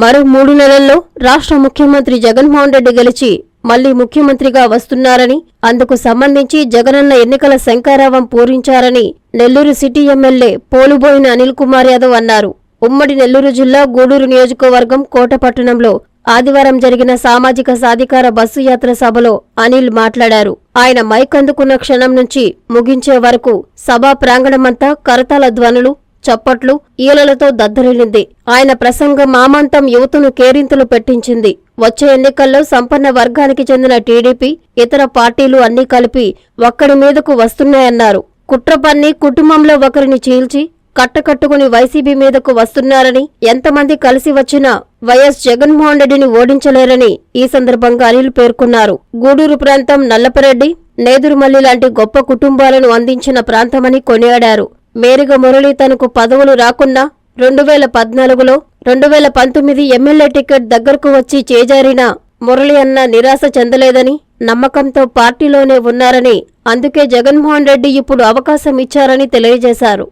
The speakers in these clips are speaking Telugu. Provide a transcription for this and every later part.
మరో మూడు నెలల్లో రాష్ట్ర ముఖ్యమంత్రి జగన్మోహన్ రెడ్డి గెలిచి మళ్ళీ ముఖ్యమంత్రిగా వస్తున్నారని అందుకు సంబంధించి జగనన్న ఎన్నికల శంకారావం పూరించారని నెల్లూరు సిటీ ఎమ్మెల్యే పోలుబోయిన అనిల్ కుమార్ యాదవ్ అన్నారు. ఉమ్మడి నెల్లూరు జిల్లా గూడూరు నియోజకవర్గం కోటపట్టణంలో ఆదివారం జరిగిన సామాజిక సాధికార బస్సు యాత్ర సభలో అనిల్ మాట్లాడారు. ఆయన మైక్ అందుకున్న క్షణం నుంచి ముగించే వరకు సభా ప్రాంగణమంతా కరతాల ధ్వనులు చప్పట్లు ఈలలతో దద్దరిల్లింది. ఆయన ప్రసంగం మామాంతం యువతను కేరింతలు పెట్టించింది. వచ్చే ఎన్నికల్లో సంపన్న వర్గానికి చెందిన టీడీపీ ఇతర పార్టీలు అన్నీ కలిపి ఒక్కడి మీదకు వస్తున్నాయన్నారు. కుట్రపన్ని కుటుంబంలో ఒకరిని చీల్చి కట్టకట్టుకుని వైసీపీ మీదకు వస్తున్నారని ఎంతమంది కలిసి వచ్చినా వైఎస్ జగన్మోహన్ రెడ్డిని ఓడించలేరని ఈ సందర్భంగా అనిల్ పేర్కొన్నారు. గూడూరు ప్రాంతం నల్లపరెడ్డి నేదురుమల్లి లాంటి గొప్ప కుటుంబాలను అందించిన ప్రాంతమని కొనియాడారు. మేరిగ మురళి తనకు పదవులు రాకున్నా రెండు వేల పద్నాలుగులో రెండు వేల పంతొమ్మిది ఎమ్మెల్యే టికెట్ దగ్గరకు వచ్చి చేజారిన మురళి అన్న నిరాశ చెందలేదని నమ్మకంతో పార్టీలోనే ఉన్నారని అందుకే జగన్మోహన్ రెడ్డి ఇప్పుడు అవకాశం ఇచ్చారని తెలియజేశారు.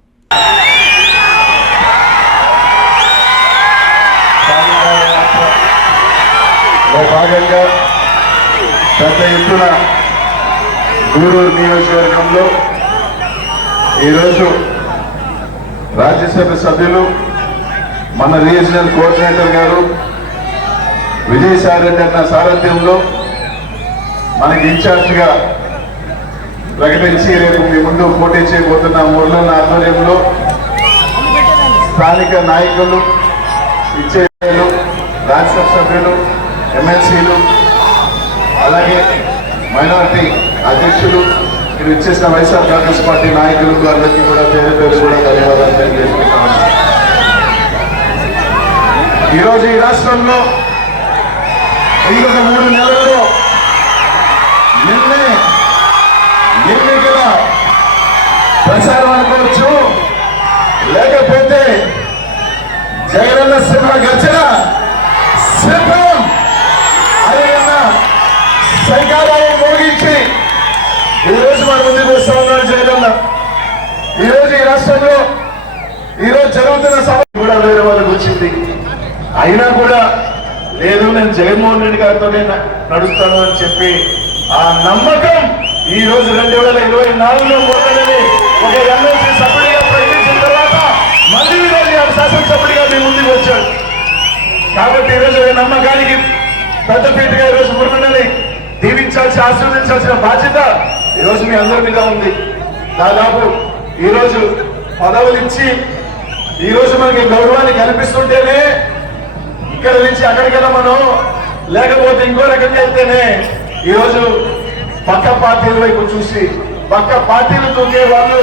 భాగంగా పెద్ద ఎత్తున గూడూరు నియోజకవర్గంలో ఈరోజు రాజ్యసభ సభ్యులు మన రీజనల్ కోఆర్డినేటర్ గారు విజయసాయిరెడ్డి అన్న సారథ్యంలో మనకి ఇన్ఛార్జ్గా ప్రకటించి రేపు మీ ముందు పోటీ చేయబోతున్న మురళన్న ఆధ్వర్యంలో స్థానిక నాయకులు ఇచ్చేలు రాజ్యసభ సభ్యులు ఎమ్మెల్సీలు అలాగే మైనార్టీ అధ్యక్షులు మీరు ఇచ్చేసిన వైఎస్ఆర్ కాంగ్రెస్ పార్టీ నాయకులకు అందరికీ కూడా పేరు పేరు కూడా ధన్యవాదాలు తెలియజేసుకుంటాను ఈరోజు ఈ రాష్ట్రంలో ఇంకొక మూడు నెలల్లో నిన్నే ఎన్నికల ప్రచారం అనుకోవచ్చు లేకపోతే జగనన్న సినిమా గర్జన సినిమా రాష్ట్రంలో ఈరోజు జరుగుతున్న సభ కూడా వేరే వాళ్ళకి వచ్చింది అయినా కూడా లేదు నేను జగన్మోహన్ రెడ్డి గారితోనే నడుస్తాను అని చెప్పి ఆ నమ్మకం ఈ రోజు రెండు వేల ఇరవై నాలుగులో మొదలని ఒక ఎమ్మెల్సీ సభ్యుడిగా ప్రకటించిన తర్వాత మళ్ళీ ఈరోజు ఆ శాసనసభ్యుడిగా మీ ముందుకు వచ్చాడు. కాబట్టి ఈరోజు ఈ నమ్మకానికి పెద్దపీటగా ఈరోజు మురుగనని దీవించాల్సి ఆశీర్వదించాల్సిన బాధ్యత ఈరోజు మీ అందరి మీద ఉంది. దాదాపు ఈరోజు పదవులు ఇచ్చి ఈరోజు మనకి గౌరవాన్ని కల్పిస్తుంటేనే ఇక్కడ నుంచి అక్కడికైనా మనం లేకపోతే ఇంకో రకంగా వెళ్తేనే ఈరోజు పక్క పార్టీల వైపు చూసి పక్క పార్టీలు తూకే వాళ్ళు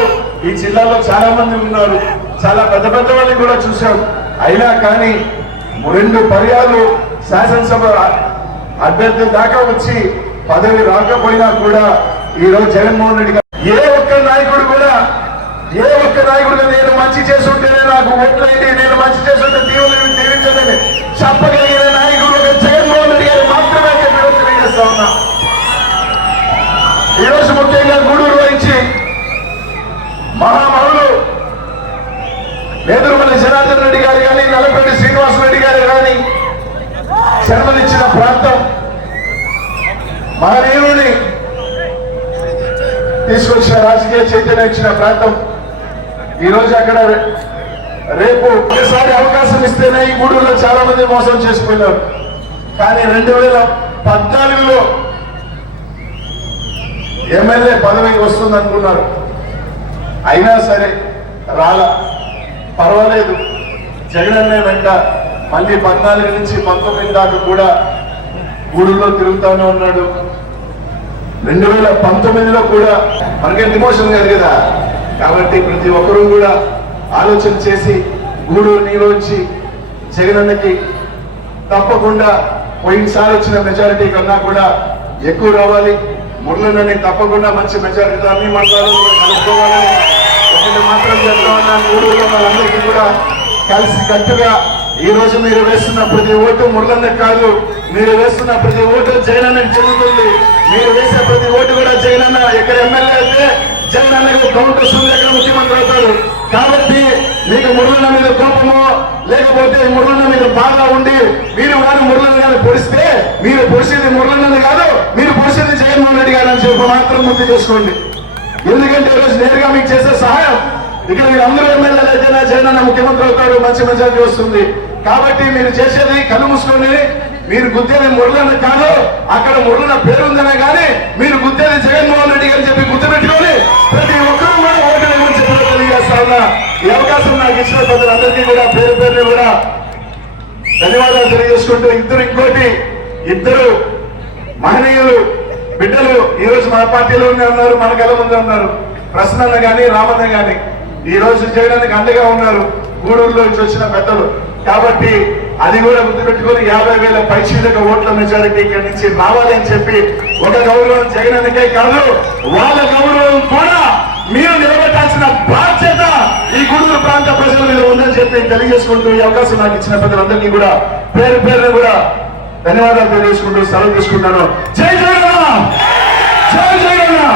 ఈ జిల్లాలో చాలా మంది ఉన్నారు. చాలా పెద్ద పెద్ద వాళ్ళని కూడా చూసాం. అయినా కానీ రెండు పర్యాలు శాసనసభ అభ్యర్థి దాకా వచ్చి పదవి రాకపోయినా కూడా ఈ రోజు జగన్మోహన్ రెడ్డి గారు ఏ ఒక్క నాయకుడు నాయకుడిగా నేను మంచి చేస్తుంటేనే నాకు ఓట్లయింది నేను మంచి చేస్తుంటే దీవులు దీవించదని చెప్పగలిగిన నాయకుడు ఒక జగన్మోహన్ రెడ్డి గారు మాత్రమే చెప్పి తెలియజేస్తా ఉన్నా. ఈరోజు ముఖ్యంగా గూడూరు వహించి మహామహులు నేదురుమల్లి జనార్దన్ రెడ్డి గారు కానీ నల్లపల్లి శ్రీనివాస రెడ్డి గారు కానీ జన్మనిచ్చిన ప్రాంతం మహనీయుని తీసుకొచ్చిన రాజకీయ చైతన్యం ఇచ్చిన ప్రాంతం. ఈరోజు అక్కడ రేపు ఒకసారి అవకాశం ఇస్తేనే ఈ గూడూరులో చాలా మంది మోసం చేసుకున్నారు. కానీ రెండు వేల పద్నాలుగులో ఎమ్మెల్యే పదవి వస్తుంది అనుకున్నారు అయినా సరే రాల పర్వాలేదు. జగనన్నే వెంట మళ్ళీ పద్నాలుగు నుంచి పంతొమ్మిది దాకా కూడా గూడుల్లో తిరుగుతానే ఉన్నాడు. రెండు వేల పంతొమ్మిదిలో కూడా మనకేం డిమోషన్ కాదు కదా? కాబట్టి ప్రతి ఒక్కరూ కూడా ఆలోచన చేసి గూడూరు నీలోంచి జగనన్నకి తప్పకుండా పోయినసారి వచ్చిన మెజారిటీ కన్నా కూడా ఎక్కువ రావాలి. మురళనని తప్పకుండా మంచి మెజారిటీ అన్ని మండలాలు కలుపుకోవాలని ఒకటి మాత్రం చెప్తా ఉన్నాను గూడూరులో వాళ్ళందరికీ కూడా కలిసి కట్టుగా ఈ రోజు మీరు వేస్తున్న ప్రతి ఓటు మురళన్న కాదు. మీరు వేస్తున్న ప్రతి ఓటు జగనన్నకి చెందుతుంది. మీరు వేసే ప్రతి ఓటు కూడా జగనన్న. ఎక్కడ ఎమ్మెల్యే అయితే జగనన్నకు కౌంట్ ఎక్కడ ముఖ్యమంత్రి అవుతాడు కాబట్టి మీకు మురళన్న మీద కోపమో లేకపోతే మురళన్న మీద బాగా ఉండి మీరు మీరు వారి మురళని గారు పొడిస్తే మీరు పొడిచేది మురళని కాదు మీరు పొడిచేది జగన్మోహన్ రెడ్డి గారు అని చెప్పి మాత్రం గుర్తు చేసుకోండి. ఎందుకంటే ఈరోజు నేరుగా మీకు చేసే సహాయం ఇక్కడ మీరు అందరూ ఎమ్మెల్యేలు అయితేనే జగన్ ముఖ్యమంత్రి అవుతాడు మంచి మెజార్టీ వస్తుంది. కాబట్టి మీరు చేసేది కళ్ళు మూసుకొని మీరు గుద్దేది మురళన కాదు అక్కడ మురళన పేరు ఉందనే కానీ మీరు గుద్దేది జగన్మోహన్ రెడ్డి గారు చెప్పి గుర్తుపెట్టుకోండి వచ్చిన ప్రజలందరికీ కూడా పేరు పేరు కూడా ధన్యవాదాలు తెలియజేసుకుంటూ ఇద్దరు ఇంకోటి ఇద్దరు మహనీయులు బిడ్డలు ఈ రోజు మన పార్టీలోనే ఉన్నారు మన కళ్ళ ముందే ఉన్నారు. ప్రసన్న గాని రామన్న గాని ఈ రోజు చేయడానికి అండగా ఉన్నారు. గూడూరులో నుంచి వచ్చిన పెద్దలు. కాబట్టి అది కూడా గుర్తుపెట్టుకుని యాభై వేల పైచీలక ఓట్ల మెజారిటీ ఇక్కడి నుంచి రావాలి అని చెప్పి ఒక గౌరవం జగన్ కాదు వాళ్ళ గౌరవం కూడా మీరు నిలబడి ఈ గుంటూరు ప్రాంత ప్రజల మీద ఉందని చెప్పి తెలియజేసుకుంటూ ఈ అవకాశం నాకు ఇచ్చిన ప్రజలందరికీ కూడా పేరు పేరున కూడా ధన్యవాదాలు తెలియజేసుకుంటూ సెలవు తీసుకుంటాను. జై జగన్ జై జగన్